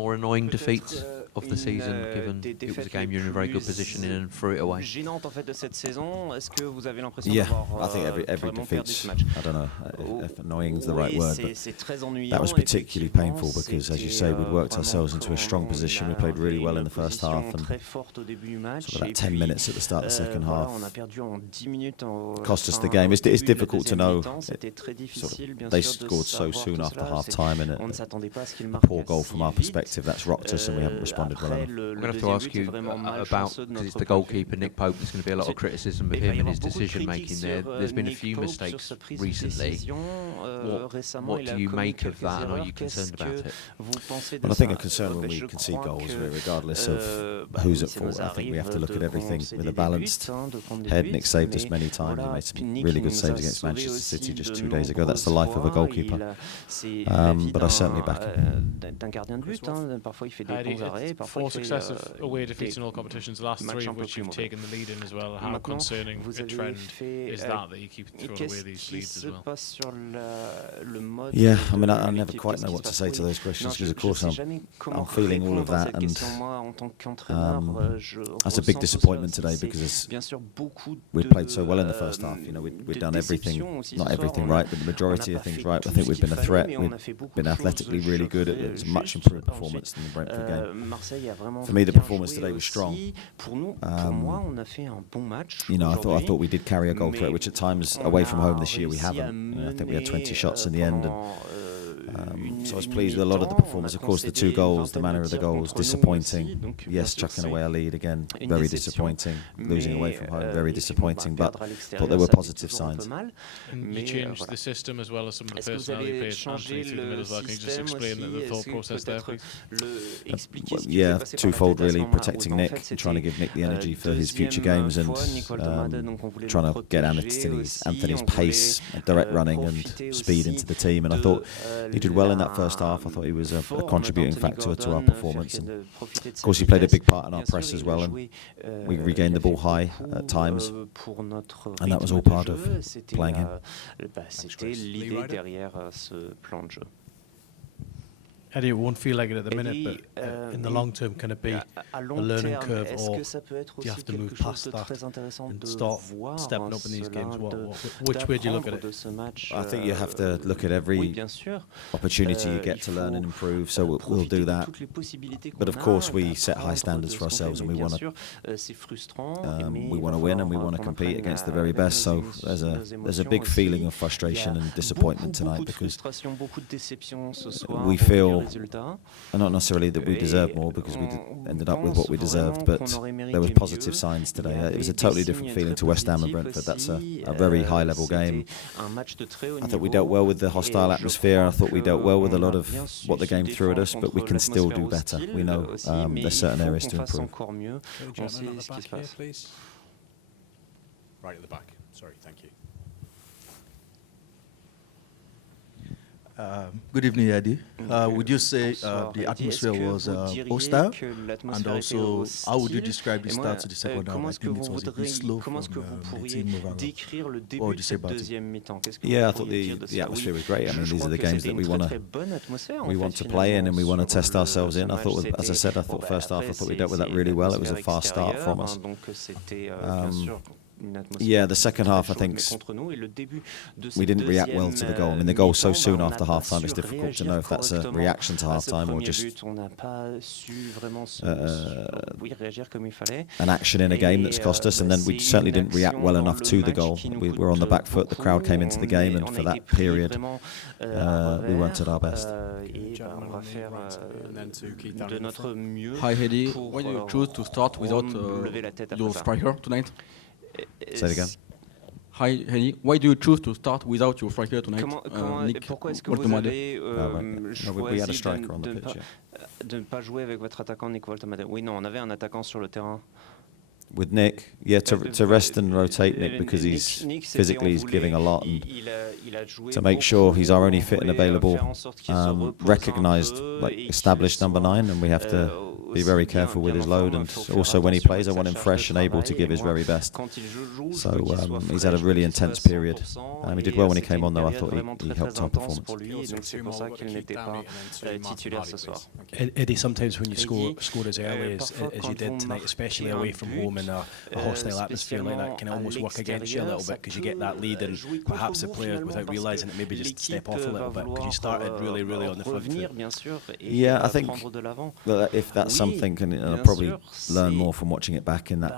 more annoying defeats of the season, given it was a game you're in a very good position in and threw it away? Gênante en fait de cette saison. Est-ce que vous avez l'impression Yeah, d'avoir I think every vraiment perdu defeat's, ce match? I don't know if annoying is the right word, but c'est très ennuyant. that was particularly painful because, as you say, we'd worked Vraiment ourselves into a strong position. We played really well in the first half, and très forte au début du match. sort of that 10 minutes at the start of the second Voilà, half on a perdu en 10 minutes cost us the game. It's difficult to know. C'était très difficile, bien They sûr, de scored so savoir soon tout after cela. half time, and On ne s'attendait pas à ce qu'ils a marquent poor goal from our si vite. perspective. That's rocked us, and we haven't responded well Après, enough. le I'm going to have to deuxième ask but est you vraiment about, malchanceux de because it's notre the point de vue. goalkeeper, Nick Pope. There's going to be a lot of criticism of Il va him y and avoir his beaucoup de decision critiques making sur there. There's been a Nick few Pope, sur mistakes sa prise de recently. décision. Récemment, What il a do you commis make of quelques that, and are erreurs. you Qu'est-ce concerned about que it? vous pensez de Well, I think ça? a concern when we Je concede crois goals, que, regardless of bah who's oui, at ça nous fault. I think we have to arrive look at de everything concéder with a des balanced buts, de prendre des head. buts, Nick saved us mais many times. voilà, He made some Nick, really il good nous saves a against sauvé Manchester aussi City just de 2 days ago. That's the life of a nombreuses goalkeeper. fois. C'est la vie But I certainly back him. d'un gardien de but. Parfois, il fait des bons arrêts. Parfois, 4 il fait successive away des defeats in all competitions, the last 3 matchs un of peu which plus you've mauvais. taken the lead in as well. How Maintenant, concerning vous a avez trend fait, is that you keep throwing away qu'est-ce these qui leads se as well? passe sur le mode Yeah, I mean, de I never l'équipe? quite Qu'est-ce know qui what se to passe? say to Oui. those questions Non, because, of je course, sais jamais comment I'm feeling all of répondre à that, cette and question. Moi, en tant qu'entraîneur, je that's a ressens big tout disappointment ça. today C'est because bien sûr beaucoup we'd de, played so well in the first half. You know, we'd de done everything, déceptions aussi not ce soir. everything On a- right, but the majority on n'a of pas things fait right. I tout think ce we've qu'il been a fallait, threat. mais on We've a fait beaucoup been de athletically choses. really good. It was a much Juste improved performance ensuite, than the Brentford game. Marseille a vraiment For me, the bien performance joué today was strong. aussi. Pour moi, on a fait un bon match. You know, I aujourd'hui. thought we did carry a goal threat, Mais which at times on away from a home this year we réussi à haven't. You know, I think we had 20 mener, shots in the end, and une- so I was une pleased with a lot of the mi-temps. performance. On a Of course, the concédé 2 goals, the une manner of the vingtaine de goals, tirs contre nous disappointing. aussi. Donc, bien Yes, sûr, chucking c'est away our lead again, une very déception. disappointing. Losing away Mais, from home, very et puis, disappointing. bon, But perdre à thought l'extérieur, there were ça fait positive toujours un peu signs. mal. And Mais, you changed voilà. the system as well as some of the Est-ce que vous personnel you avez played changé Anthony through the middle le as well. Can you just système explain the aussi? thought Est-ce que process there, peut-être please? expliquer ce qui s'est Yeah, passé par la twofold tête à ce really, moment-là, protecting où, en Nick, fait, and trying to c'était, give Nick the energy for his deuxième future games, and fois, Nicole Tomade, donc on voulait trying le to get protéger Anthony's aussi, on pace, voulait, direct running, and profiter speed aussi into the team. And I de, thought he did well in that la first half. I thought he was a forme contributing d'Anthony factor to our Gordon, performance. faire And de profiter de of course, sa he played a big vitesse. part in our Bien sûr, press as il a well, and joué, we il regained a the ball fait high beaucoup, at times, pour notre and that was rythme all de part of jeu. C'était playing him. c'était l'idée derrière ce plan de jeu. Eddie, it won't feel like it at the minute, Eddie, but in the long term, can it be à a long learning terme, curve, est-ce or que ça peut être do you aussi have to move quelque chose past de that très intéressant and de start voir stepping up in these cela, games? de- Which way do you look at d'apprendre it? de ce match, I think you have to look at every oui, bien sûr. opportunity you get Il to learn and faut, improve. So we'll profiter do de that. toutes les possibilités But qu'on of course, a, we set high d'apprendre standards de for ce qu'on ourselves, fait. and Mais we bien want to sûr, c'est frustrant, mais we il want va to win, and we falloir want to qu'on compete apprenne against the à- very avec best. So nos there's a émotions big feeling aussi. of frustration Il y a and disappointment beaucoup tonight de because frustration, beaucoup de déception ce soir. we au vu du feel, résultat. and not necessarily that we deserve more because we ended up with what we deserved, but there was positive signs today. It was a totally different feeling to West Ham and Brentford. That's a very high-level game. I thought we dealt well with the hostile atmosphere. I thought we dealt well with a lot of what the game threw at us, but we can still do better. We know there's certain areas to improve. Encore mieux. On sait ce qui se passe. Right at the back. Sorry, thank you. Good evening, Eddie. Would you say Bonsoir, the Eddie. atmosphere Est-ce que was vous diriez hostile? que And l'atmosphère était also, how would you hostile? describe the Et moi, start to the second half? comment I est-ce que think vous it was a bit voudriez, slow comment est-ce que from vous the pourriez team overall. décrire le What début would de you say cette about it? deuxième mi-temps? Qu'est-ce que Yeah, I vous thought pourriez dire de the cela? atmosphere Oui, was great. I mean, je these crois are the que games c'était that we une want très, très to bonne atmosphère, en we fait, want to play in, and we want to finalement, test sur ourselves ce in. I match. thought, as I said, I Bon, thought bah, first half, I après, thought we dealt with that c'est really well. It was a l'atmosphère fast start extérieure, from us. hein, donc c'était bien sûr une atmosphère Yeah, the second très half, I chaude, think mais contre nous, et le début de we cette didn't react well to the goal. I mean, the goal so mi-temps, soon bah, on after n'a pas half-time, it's su difficult to réagir know if that's a correctement reaction to à ce half-time or premier just but. On n'a pas su vraiment oui, réagir comme il fallait. an action in a game that's cost us, and then we certainly didn't react well enough to the goal. We were on the back foot, the crowd came into the game, and for that period, we weren't at our best. Et bah, on va faire And then to Keith de Darren notre mieux Hi Eddie, pour why do you choose to start without relever la tête après your ça. striker tonight? Say it again. Hi Eddie, why do you choose to start without your striker tonight? Nick, Pourquoi est-ce que what vous do avez No, we had a choisi striker on the pitch. de ne pas jouer avec votre attaquant Nick Woltemade? Oui, non, on avait un attaquant sur le terrain. With Nick, yeah, to rest and rotate Nick because he's physically he's giving a lot, and to make sure he's our only fit and available, recognised like established number 9, and we have to be very careful with his load, and also when he plays, I want him fresh and able to give his very best. So he's had a really intense period. He did well when he came on, though. I thought he helped our performance. Eddie, sometimes when you score as early as you did tonight, especially away from home in a hostile atmosphere like that, can almost work against you a little bit, because you get that lead and perhaps the player, without realising it, maybe just step off a little bit, because you started really on the front foot. Yeah, I think if that's something, and I'll probably learn more from watching it back in that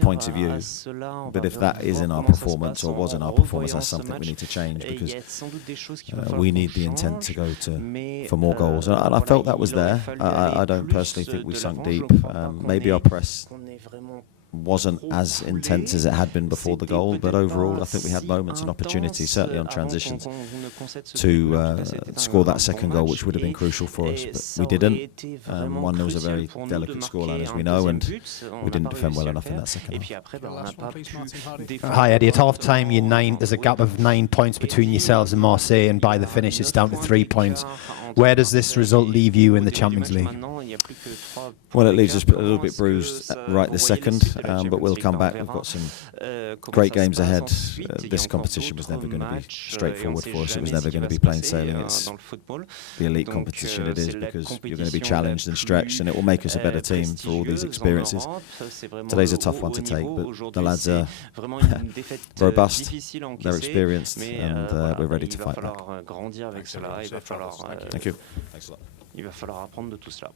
point of view. But if that is in our performance, or was in our performance, that's something we need to change, because we need the intent to go for more goals. And I felt that was there. I don't personally think we sunk deep. Maybe our press wasn't as intense as it had been before the goal, but overall I think we had moments and opportunities, certainly on transitions, to score that second goal, which would have been crucial for us, but we didn't. 1-0 was a very delicate scoreline, as we know, and we didn't defend well enough in that second half. Hi Eddie, at half time there's a gap of 9 points between yourselves and Marseille, and by the finish it's down to 3 points. Where does this result leave you in the Champions League? Well, it leaves us a little bit bruised right this second, but we'll come back. We've got some great games ahead. This competition was never going to be straightforward for us. It was never going to be plain sailing. It's the elite competition it is, because you're going to be challenged and stretched, and it will make us a better team for all these experiences. Today's a tough one to take, but the lads are robust, they're experienced, and we're ready to fight back. Thank you. Il va falloir apprendre de tout cela.